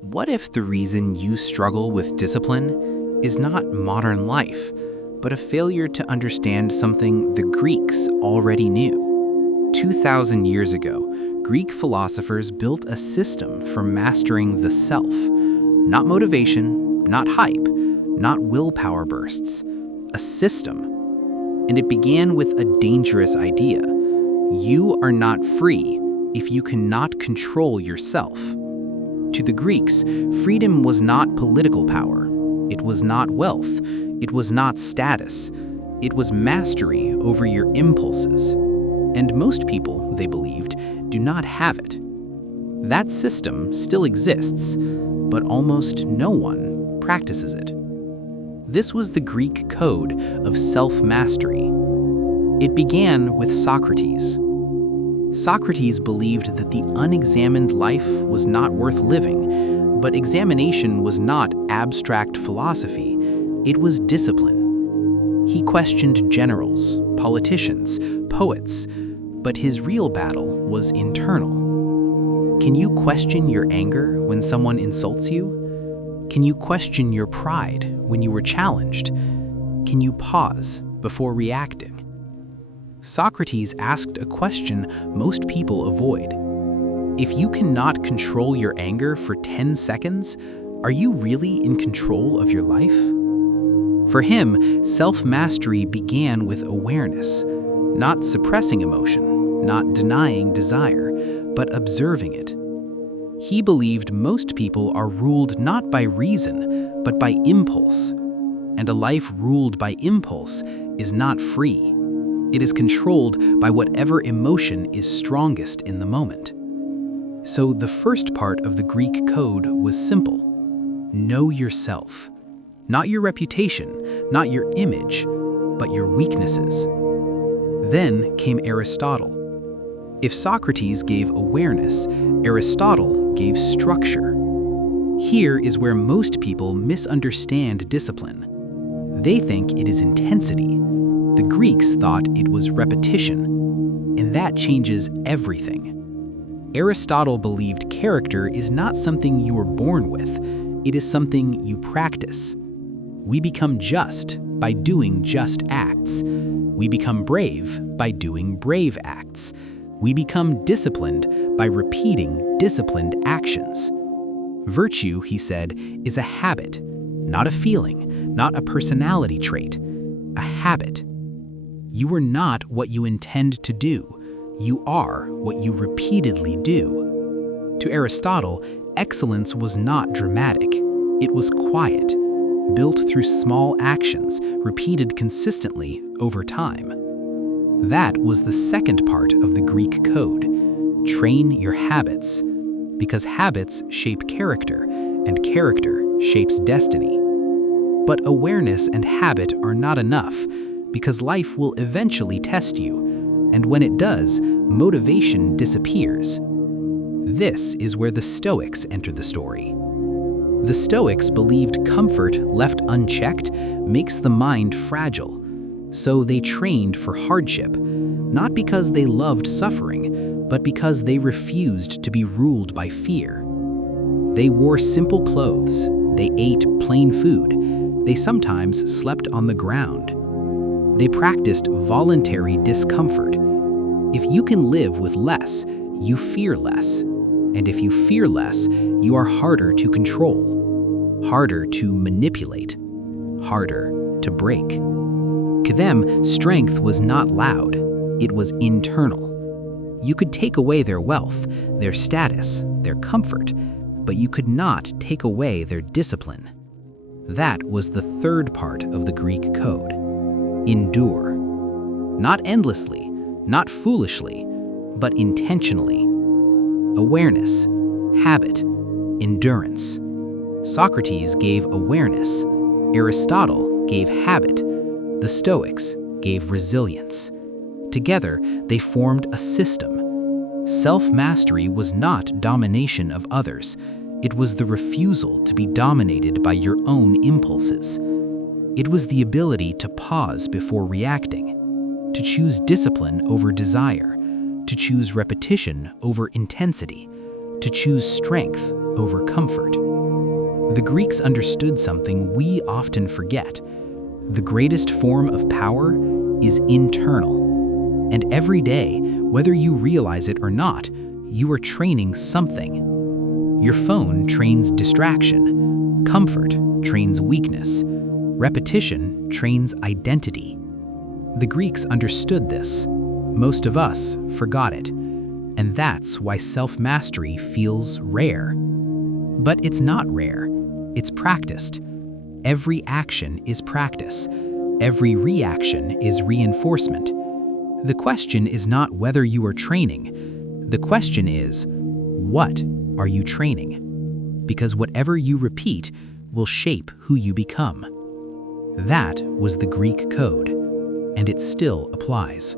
What if the reason you struggle with discipline is not modern life, but a failure to understand something the Greeks already knew? 2,000 years ago, Greek philosophers built a system for mastering the self. Not motivation, not hype, not willpower bursts. A system. And it began with a dangerous idea. You are not free if you cannot control yourself. To the Greeks, freedom was not political power. It was not wealth. It was not status. It was mastery over your impulses. And most people, they believed, do not have it. That system still exists, but almost no one practices it. This was the Greek code of self-mastery. It began with Socrates. Socrates believed that the unexamined life was not worth living, but examination was not abstract philosophy, it was discipline. He questioned generals, politicians, poets, but his real battle was internal. Can you question your anger when someone insults you? Can you question your pride when you were challenged? Can you pause before reacting? Socrates asked a question most people avoid. If you cannot control your anger for 10 seconds, are you really in control of your life? For him, self-mastery began with awareness, not suppressing emotion, not denying desire, but observing it. He believed most people are ruled not by reason, but by impulse. And a life ruled by impulse is not free. It is controlled by whatever emotion is strongest in the moment. So the first part of the Greek code was simple. Know yourself. Not your reputation, not your image, but your weaknesses. Then came Aristotle. If Socrates gave awareness, Aristotle gave structure. Here is where most people misunderstand discipline. They think it is intensity. The Greeks thought it was repetition, and that changes everything. Aristotle believed character is not something you are born with, it is something you practice. We become just by doing just acts. We become brave by doing brave acts. We become disciplined by repeating disciplined actions. Virtue, he said, is a habit, not a feeling, not a personality trait, a habit. You are not what you intend to do. You are what you repeatedly do. To Aristotle, excellence was not dramatic. It was quiet, built through small actions, repeated consistently over time. That was the second part of the Greek code. Train your habits, because habits shape character, and character shapes destiny. But awareness and habit are not enough, because life will eventually test you, and when it does, motivation disappears. This is where the Stoics enter the story. The Stoics believed comfort left unchecked makes the mind fragile, so they trained for hardship, not because they loved suffering, but because they refused to be ruled by fear. They wore simple clothes, they ate plain food, they sometimes slept on the ground. They practiced voluntary discomfort. If you can live with less, you fear less. And if you fear less, you are harder to control, harder to manipulate, harder to break. To them, strength was not loud, it was internal. You could take away their wealth, their status, their comfort, but you could not take away their discipline. That was the third part of the Greek code. Endure. Not endlessly, not foolishly, but intentionally. Awareness, habit, endurance. Socrates gave awareness. Aristotle gave habit. The Stoics gave resilience. Together, they formed a system. Self-mastery was not domination of others. It was the refusal to be dominated by your own impulses. It was the ability to pause before reacting, to choose discipline over desire, to choose repetition over intensity, to choose strength over comfort. The Greeks understood something we often forget. The greatest form of power is internal. And every day, whether you realize it or not, you are training something. Your phone trains distraction. Comfort trains weakness. Repetition trains identity. The Greeks understood this. Most of us forgot it. And that's why self-mastery feels rare. But it's not rare. It's practiced. Every action is practice. Every reaction is reinforcement. The question is not whether you are training. The question is, what are you training? Because whatever you repeat will shape who you become. That was the Greek code, and it still applies.